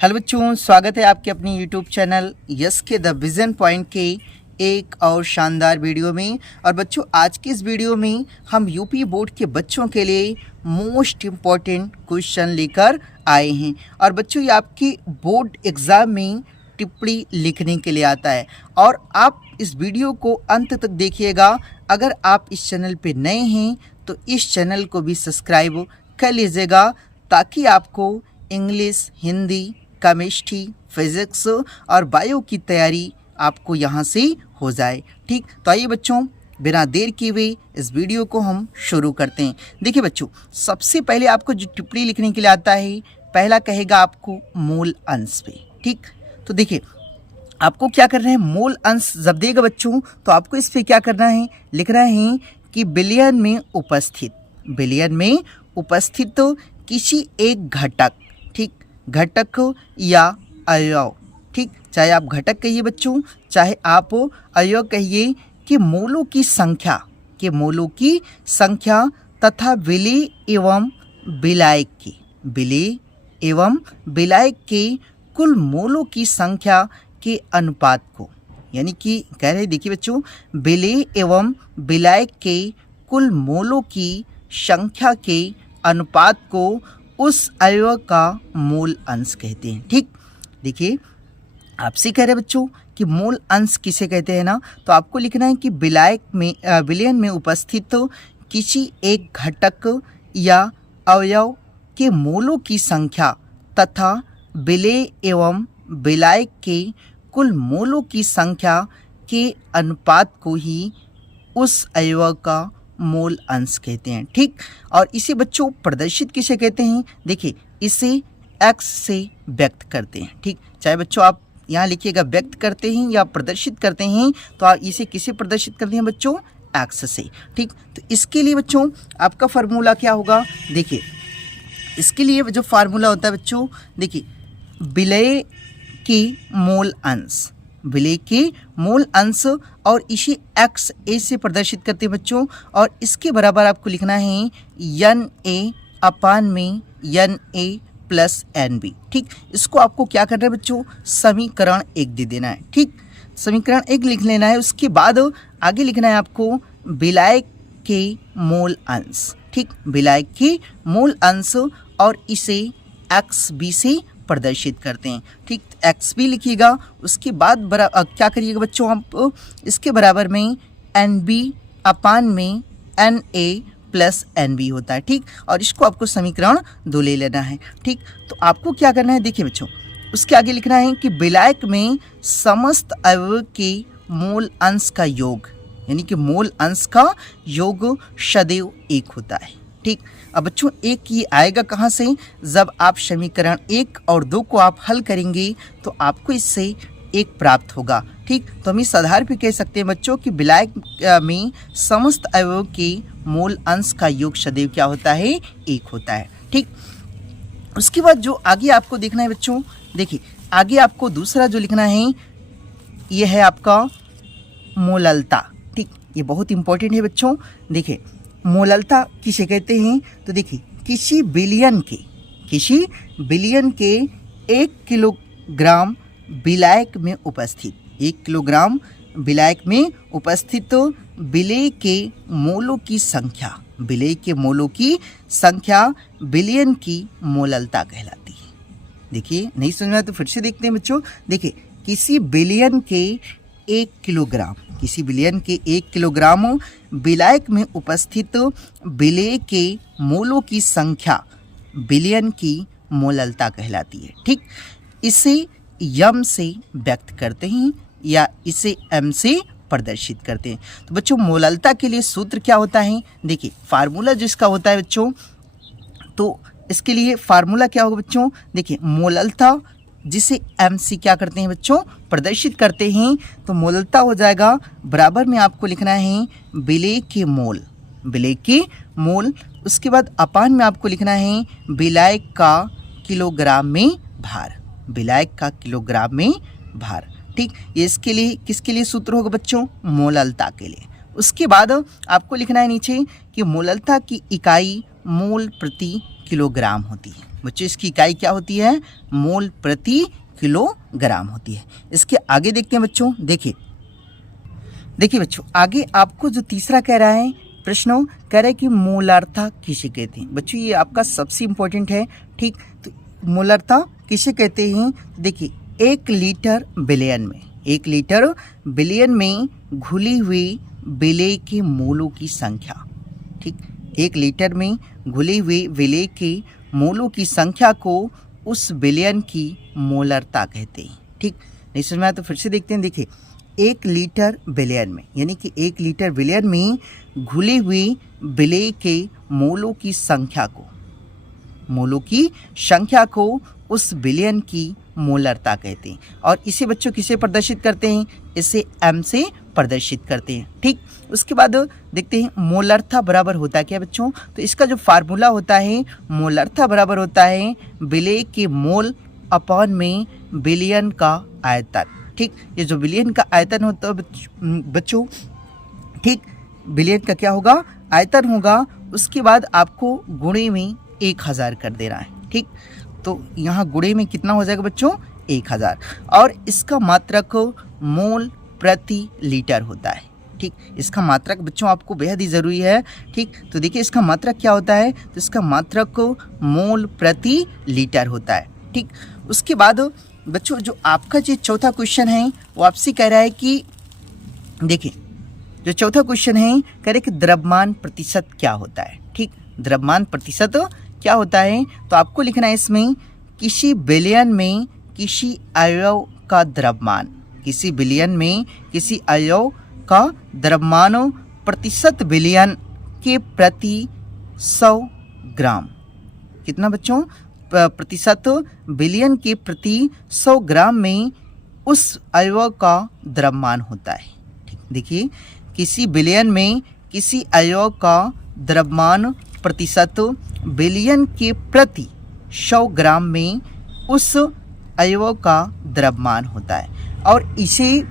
Hello बच्चों, स्वागत है आपके अपने यूट्यूब चैनल यस के द विज़न पॉइंट के एक और शानदार वीडियो में। और बच्चों, आज की इस वीडियो में हम यूपी बोर्ड के बच्चों के लिए मोस्ट इम्पॉर्टेंट क्वेश्चन लेकर आए हैं। और बच्चों, ये आपके बोर्ड एग्ज़ाम में टिप्पणी लिखने के लिए आता है और आप इस वीडियो को अंत तक देखिएगा। अगर आप इस चैनल पे नए हैं तो इस चैनल को भी सब्सक्राइब कर लीजिएगा ताकि आपको इंग्लिश, हिंदी, केमिस्ट्री, फिजिक्स और बायो की तैयारी आपको यहाँ से हो जाए। ठीक, तो आइए बच्चों, बिना देर किए हुए इस वीडियो को हम शुरू करते हैं। देखिए बच्चों, सबसे पहले आपको जो टिप्पणी लिखने के लिए आता है, पहला कहेगा आपको मूल अंश पे। ठीक, तो देखिए आपको क्या करना है, मूल अंश जब देगा बच्चों तो आपको इस पे क्या करना है, लिखना है कि बिलियन में उपस्थित किसी एक घटक, ठीक, घटक या अवयव, ठीक, चाहे आप घटक कहिए बच्चों, चाहे आप अवयव कहिए, कि मोलों की संख्या तथा विलेय एवं विलायक के कुल मोलों की संख्या के अनुपात को, यानी कि कह रहे देखिए बच्चों, विलेय एवं विलायक के कुल मोलों की संख्या के अनुपात को उस अवयव का मूल अंश कहते हैं। ठीक, देखिए आपसे कह रहे बच्चों कि मूल अंश किसे कहते हैं ना, तो आपको लिखना है कि बिलियन में उपस्थित किसी एक घटक या अवयव के मोलों की संख्या तथा विलेय एवं विलायक के कुल मोलों की संख्या के अनुपात को ही उस अवयव का मूल अंश कहते हैं। ठीक, और इसे बच्चों प्रदर्शित किसे कहते हैं, देखिए इसे x से व्यक्त करते हैं। ठीक, चाहे बच्चों आप यहाँ लिखिएगा व्यक्त करते हैं या प्रदर्शित करते हैं, तो आप इसे किसे प्रदर्शित करते हैं बच्चों, x से। ठीक, तो इसके लिए बच्चों आपका फार्मूला क्या होगा, देखिए इसके लिए जो फार्मूला होता है बच्चों, देखिए विलेय के मूल अंश और इसे x a से प्रदर्शित करते हैं बच्चों, और इसके बराबर आपको लिखना है NA प्लस NB। ठीक, इसको आपको क्या करना है बच्चों, समीकरण 1 दे देना है। ठीक, समीकरण 1 लिख लेना है। उसके बाद आगे लिखना है आपको विलायक के मूल अंश। ठीक, विलायक के मूल अंश और इसे XB से प्रदर्शित करते हैं। ठीक, XB लिखिएगा। उसके बाद क्या करिएगा बच्चों, आप इसके बराबर में NB अपान में NA प्लस NB होता है। ठीक, और इसको आपको समीकरण 2 ले लेना है। ठीक, तो आपको क्या करना है, देखिए बच्चों उसके आगे लिखना है कि विलायक में समस्त अवयव के मूल अंश का योग, यानी कि मूल अंश का योग सदैव 1 होता है। ठीक, अब बच्चों एक ये आएगा कहाँ से, जब आप समीकरण 1 और 2 को आप हल करेंगे तो आपको इससे 1 प्राप्त होगा। ठीक, तो हम इस आधार पे कह सकते हैं बच्चों कि विलायक में समस्त अवयव के मूल अंश का योग सदैव क्या होता है, 1 होता है। ठीक, उसके बाद जो आगे आपको देखना है बच्चों, देखिए आगे आपको दूसरा जो लिखना है ये है आपका मोललता। ठीक, ये बहुत इंपॉर्टेंट है बच्चों। देखिए मोललता किसे कहते हैं, तो देखिए किसी बिलियन के 1 किलोग्राम विलायक में उपस्थित 1 किलोग्राम विलायक में उपस्थित विलेय के मोलों की संख्या बिलियन की मोललता कहलाती है। देखिए नहीं समझ में आया तो फिर से देखते हैं बच्चों। देखिए किसी बिलियन के 1 किलोग्राम विलायक में उपस्थित विलेय के मोलों की संख्या बिलियन की मोललता कहलाती है। ठीक, इसे यम से व्यक्त करते हैं या इसे m से प्रदर्शित करते हैं। तो बच्चों मोललता के लिए सूत्र क्या होता है, देखिए फार्मूला जिसका होता है बच्चों, तो इसके लिए फार्मूला क्या होगा बच्चों, देखिए मोललता जिसे m से क्या करते हैं बच्चों, प्रदर्शित करते हैं, तो मोललता हो जाएगा बराबर में आपको लिखना है विलेय के मोल। उसके बाद अपान में आपको लिखना है विलायक का किलोग्राम में भार। ठीक, ये इसके लिए किसके लिए सूत्र होगा बच्चों, मोललता के लिए। उसके बाद आपको लिखना है नीचे कि मोललता की इकाई मोल प्रति किलोग्राम होती है। बच्चों इसकी इकाई क्या होती है? मोल प्रति किलोग्राम होती है। इसके आगे देखते हैं बच्चों। देखिए बच्चों, आगे आपको जो तीसरा कह रहा है प्रश्न, कह रहा है कि मोलारता किसे कहते हैं। बच्चों ये आपका सबसे इम्पोर्टेंट है, ठीक। तो मोलारता किसे कहते हैं? देखिए 1 लीटर बिलियन में घुली हुई विलेय के मोलों की संख्या, ठीक। 1 लीटर में घुले हुए विलेय के मोलों की संख्या को उस विलयन की मोलारता कहते हैं, ठीक। नहीं समझ में आया तो फिर से देखते हैं। देखिए 1 लीटर विलयन में, यानी कि 1 लीटर विलयन में घुले हुए विलेय के मोलों की संख्या को उस विलयन की मोलारता कहते हैं। और इसे बच्चों किसे प्रदर्शित करते हैं? इसे m से प्रदर्शित करते हैं, ठीक। उसके बाद देखते हैं मोलारता बराबर होता है क्या बच्चों? तो इसका जो फार्मूला होता है, मोलारता बराबर होता है विलेय के मोल अपॉन में विलयन का आयतन, ठीक। ये जो विलयन का आयतन होता है बच्चों, ठीक, विलयन का क्या होगा? आयतन होगा। उसके बाद आपको गुणे में 1000 कर देना है, ठीक। तो यहाँ गुणे में कितना हो जाएगा बच्चों? 1000। और इसका मात्रक मोल प्रति लीटर होता है, ठीक। इसका मात्रक बच्चों आपको बेहद ही ज़रूरी है, ठीक। तो देखिए इसका मात्रक क्या होता है? तो इसका मात्रक मोल प्रति लीटर होता है, ठीक। उसके बाद बच्चों जो आपका जो चौथा क्वेश्चन है वो आपसे कह रहा है कि देखिए जो चौथा क्वेश्चन है कह रहे कि द्रव्यमान प्रतिशत क्या होता है, ठीक। द्रव्यमान प्रतिशत क्या होता है? तो आपको लिखना है इसमें किसी बिलियन में किसी अवयव का द्रव्यमान, किसी बिलियन में किसी अवयव का द्रव्यमान प्रतिशत बिलियन के प्रति 100 ग्राम। कितना बच्चों? प्रतिशत बिलियन के प्रति 100 ग्राम में उस अवयव का द्रव्यमान होता है, ठीक। देखिए किसी बिलियन में किसी अवयव का द्रव्यमान प्रतिशत बिलियन के प्रति 100 ग्राम में उस अवयव का द्रव्यमान होता है। और इसे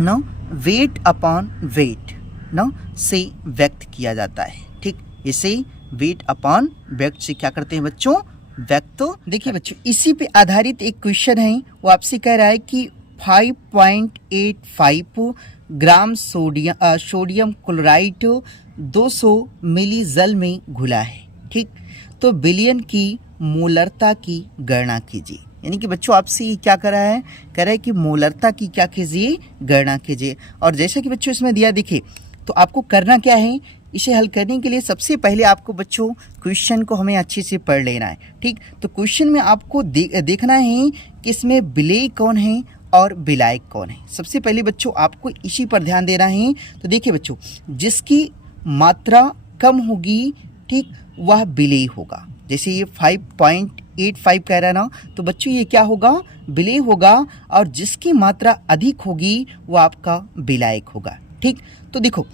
न वेट अपॉन वेट न से व्यक्त किया जाता है, ठीक। इसे वेट अपॉन वेट से क्या करते हैं बच्चों? व्यक्त। देखिए बच्चों इसी पे आधारित एक क्वेश्चन है, वो आपसे कह रहा है कि 5.85 ग्राम सोडियम क्लोराइड 200 मिली जल में घुला है, ठीक। तो बिलियन की मोलारता की गणना कीजिए। यानी कि बच्चों आपसे ये क्या कर रहा है? कह रहा है कि मोलारता की क्या कीजिए? गणना कीजिए। और जैसा कि बच्चों इसमें दिया, देखिए तो आपको करना क्या है? इसे हल करने के लिए सबसे पहले आपको बच्चों क्वेश्चन को हमें अच्छे से पढ़ लेना है, ठीक। तो क्वेश्चन में आपको देखना है कि इसमें विलेय कौन है और विलायक कौन है। सबसे पहले बच्चों आपको इसी पर ध्यान देना है। तो देखिए बच्चों जिसकी मात्रा कम होगी, ठीक, वह विलेय होगा। जैसे ये 5.85 कह रहा है ना, तो बच्चों ये क्या होगा? विलेय होगा। और जिसकी मात्रा अधिक होगी वो आपका विलायक होगा, ठीक। तो देखो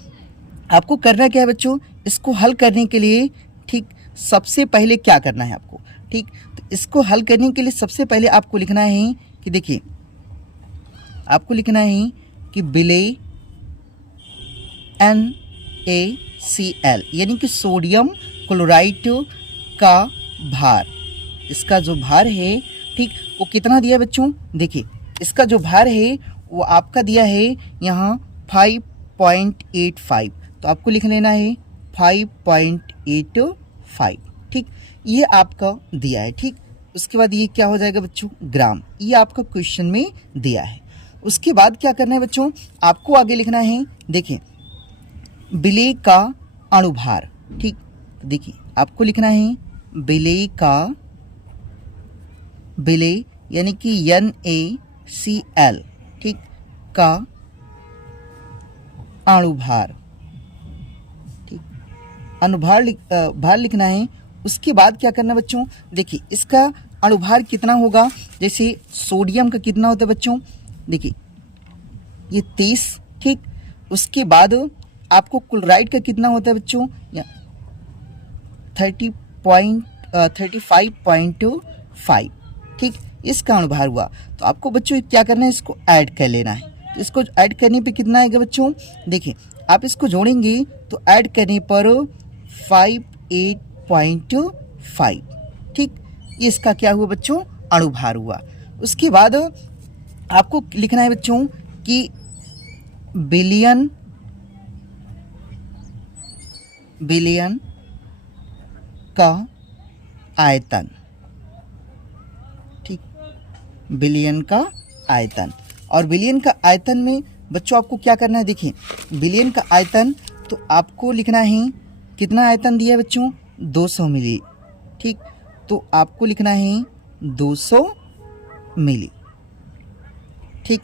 आपको करना क्या है बच्चों? इसको हल करने के लिए, ठीक, सबसे पहले क्या करना है आपको, ठीक। तो इसको हल करने के लिए सबसे पहले आपको लिखना है कि देखिए आपको लिखना है कि विलेय NaCl यानी कि सोडियम क्लोराइड का भार, इसका जो भार है, ठीक, वो कितना दिया है बच्चों? देखिए इसका जो भार है वो आपका दिया है यहाँ 5.85। तो आपको लिख लेना है 5.85, ठीक। ये आपका दिया है, ठीक। उसके बाद ये क्या हो जाएगा बच्चों? ग्राम। ये आपका क्वेश्चन में दिया है। उसके बाद क्या करना है बच्चों? आपको आगे लिखना है, देखिए विलेय का अणुभार, ठीक। देखिए आपको लिखना है विलेय यानी कि NaCl, ठीक, का अणुभार, ठीक, अणुभार भार लिखना है। उसके बाद क्या करना बच्चों? देखिए इसका अणुभार कितना होगा? जैसे सोडियम का कितना होता है बच्चों? देखिए ये 30, ठीक। उसके बाद आपको क्लोराइड का कितना होता है बच्चों? 35.5, ठीक। इसका अणुभार हुआ। तो आपको बच्चों क्या करना है? इसको ऐड कर लेना है। तो इसको ऐड करने पे कितना आएगा बच्चों? देखिए आप इसको जोड़ेंगे तो ऐड करने पर 58.5, ठीक। ये इसका क्या हुआ बच्चों, अणुभार हुआ। उसके बाद आपको लिखना है बच्चों कि बिलियन का आयतन, ठीक, बिलियन का आयतन। और बिलियन का आयतन में बच्चों आपको क्या करना है, देखिए बिलियन का आयतन तो आपको लिखना है, कितना आयतन दिया है बच्चों, 200 मिली, ठीक, तो आपको लिखना है 200 मिली, ठीक।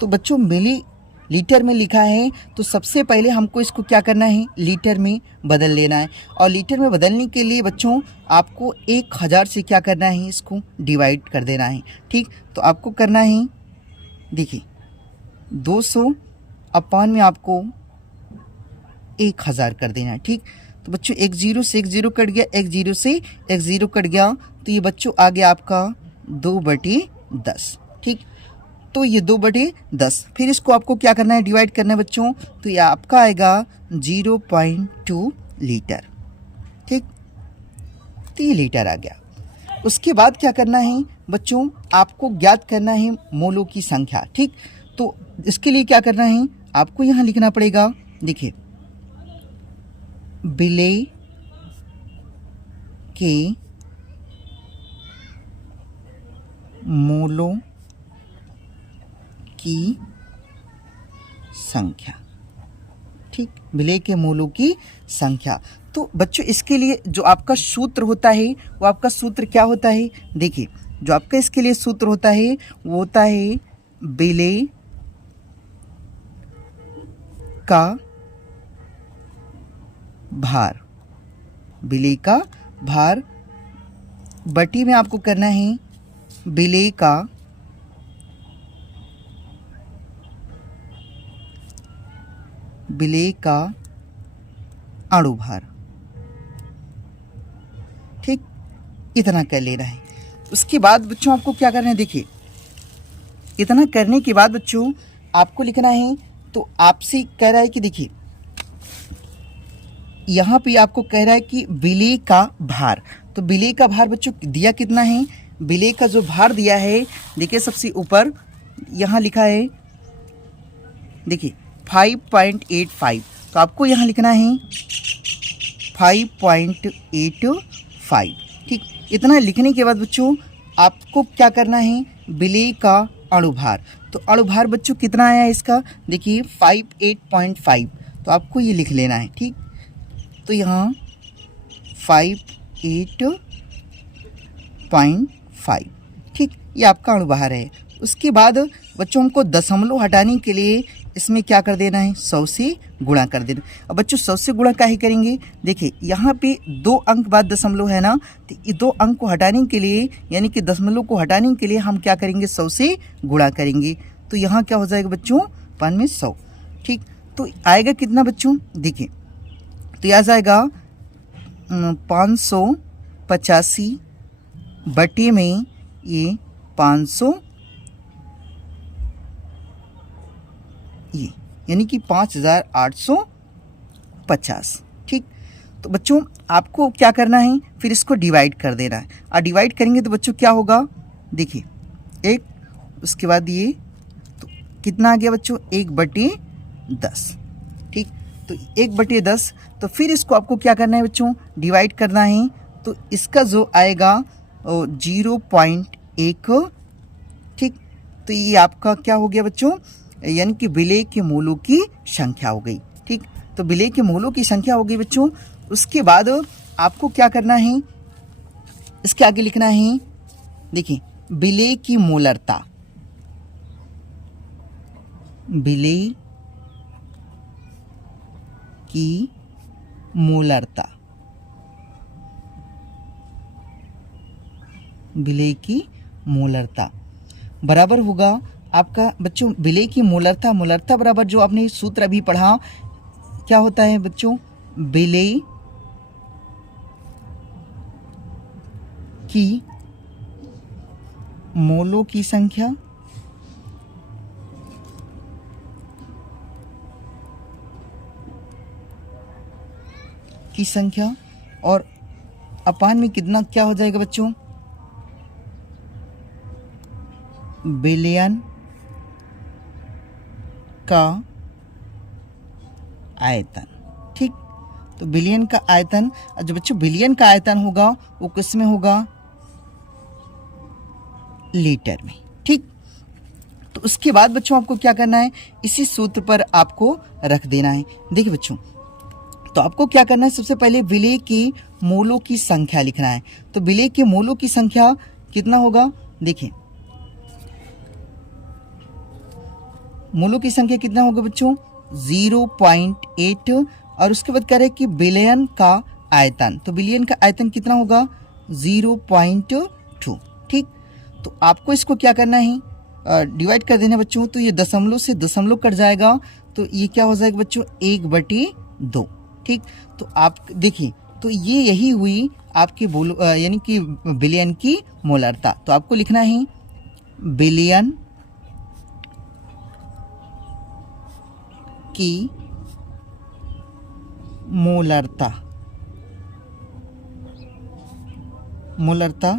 तो बच्चों मिली लीटर में लिखा है, तो सबसे पहले हमको इसको क्या करना है, लीटर में बदल लेना है। और लीटर में बदलने के लिए बच्चों आपको 1000 से क्या करना है, इसको डिवाइड कर देना है, ठीक। तो आपको करना है, देखिए 200 अपान में आपको 1000 कर देना है, ठीक। तो बच्चों एक जीरो से एक जीरो कट गया, एक जीरो से एक जीरो कट गया, तो ये बच्चों आ गया आपका 2/10, ठीक। तो ये 2/10, फिर इसको आपको क्या करना है, डिवाइड करना है बच्चों, तो ये आपका आएगा 0.2 लीटर, ठीक। तो ये लीटर आ गया। उसके बाद क्या करना है बच्चों, आपको ज्ञात करना है मोलों की संख्या, ठीक। तो इसके लिए क्या करना है, आपको यहाँ लिखना पड़ेगा, देखिए विलेय के मोलों की संख्या, ठीक, विलेय के मोलों की संख्या। तो बच्चों इसके लिए जो आपका सूत्र होता है, वो आपका सूत्र क्या होता है, देखिए जो आपका इसके लिए सूत्र होता है वो होता है विलेय का भार, विलेय का भार बटी में आपको करना है विलेय का अणुभार, ठीक, इतना कर लेना है। उसके बाद बच्चों आपको क्या करना है, देखिए इतना करने के बाद बच्चों आपको लिखना है, तो आपसे कह रहा है कि देखिए यहाँ पे आपको कह रहा है कि विलेय का भार, तो विलेय का भार बच्चों दिया कितना है, विलेय का जो भार दिया है, देखिए सबसे ऊपर यहाँ लिखा है, देखिए 5.85, तो आपको यहाँ लिखना है 5.85, ठीक। इतना लिखने के बाद बच्चों आपको क्या करना है, विलेय का अणुभार, तो अणुभार बच्चों कितना आया इसका, देखिए 58.5, तो आपको ये लिख लेना है, ठीक। तो यहाँ 58.5, ठीक, ये आपका अणुभार है। उसके बाद बच्चों हमको दशमलव हटाने के लिए इसमें क्या कर देना है, 100 से गुणा कर देना। अब बच्चों 100 से गुणा काहे करेंगे, देखिए यहाँ पे 2 अंक बाद दशमलव है ना, तो ये 2 अंक को हटाने के लिए, यानी कि दशमलव को हटाने के लिए हम क्या करेंगे, 100 से गुणा करेंगे। तो यहाँ क्या हो जाएगा बच्चों, 5 में 100, ठीक। तो आएगा कितना बच्चों, देखिए तो यह आ जाएगा 585 बटे में ये 500, ये यानी कि 5850, ठीक। तो बच्चों आपको क्या करना है, फिर इसको डिवाइड कर देना है, और डिवाइड करेंगे तो बच्चों क्या होगा, देखिए एक, उसके बाद ये, तो कितना आ गया बच्चों, 1/10, ठीक। तो 1/10, तो फिर इसको आपको क्या करना है बच्चों, डिवाइड करना है, तो इसका जो आएगा 0.1, ठीक। तो ये आपका क्या हो गया बच्चों, यानी कि विलेय के मोलों की संख्या हो गई, ठीक। तो विलेय के मोलों की संख्या हो गई बच्चों। उसके बाद आपको क्या करना है, इसके आगे लिखना है, देखिए विलेय की मोलरता, विलेय की मोलरता, विलेय की मोलरता बराबर होगा आपका बच्चों, विलेय की मोलरता, मोलरता बराबर जो आपने सूत्र अभी पढ़ा, क्या होता है बच्चों, विलेय की मोलों की संख्या और अपान में कितना क्या हो जाएगा बच्चों, बिलियन का आयतन। ठीक, तो बिलियन का आयतन, जो बच्चों बिलियन का आयतन होगा वो किस में होगा? लीटर में। ठीक, तो उसके बाद बच्चों आपको क्या करना है? इसी सूत्र पर आपको रख देना है। देखिए बच्चों, तो आपको क्या करना है? सबसे पहले विलेय के मोलों की संख्या लिखना है। तो विलेय के मोलों की संख्या कितना होगा? देखिए, मोलों की संख्या कितना होगा बच्चों? 0.8। और उसके बाद कह रहे हैं कि बिलियन का आयतन, तो बिलियन का आयतन कितना होगा? 0.2। ठीक, तो आपको इसको क्या करना है? डिवाइड कर देना बच्चों। तो ये दशमलव से दशमलव कट जाएगा, तो ये क्या हो जाएगा बच्चों? 1/2। ठीक, तो आप देखिए, तो ये यही हुई आपकी यानी कि बिलियन की मोलरता। तो आपको लिखना है बिलियन की मोलरता। मोलरता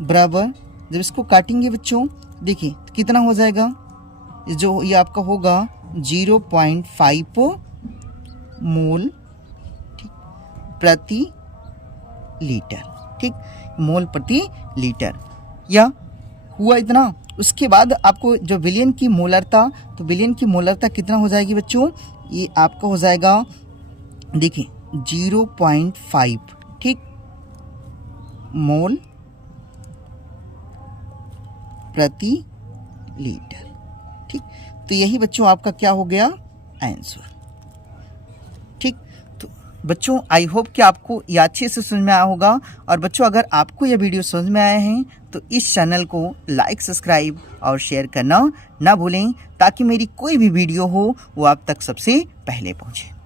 बराबर, जब इसको काटेंगे बच्चों, देखिए तो कितना हो जाएगा? जो ये आपका होगा 0.5 मोल, ठीक, प्रति लीटर। ठीक, मोल प्रति लीटर, या हुआ इतना। उसके बाद आपको जो बिलियन की मोलरता, तो बिलियन की मोलरता कितना हो जाएगी बच्चों? ये आपका हो जाएगा, देखिए 0.5, ठीक, मोल प्रति लीटर। ठीक, तो यही बच्चों आपका क्या हो गया? आंसर। ठीक, तो बच्चों आई होप कि आपको ये अच्छे से समझ में आया होगा। और बच्चों अगर आपको यह वीडियो समझ में आया है तो इस चैनल को लाइक, सब्सक्राइब और शेयर करना ना भूलें, ताकि मेरी कोई भी वीडियो हो वो आप तक सबसे पहले पहुंचे।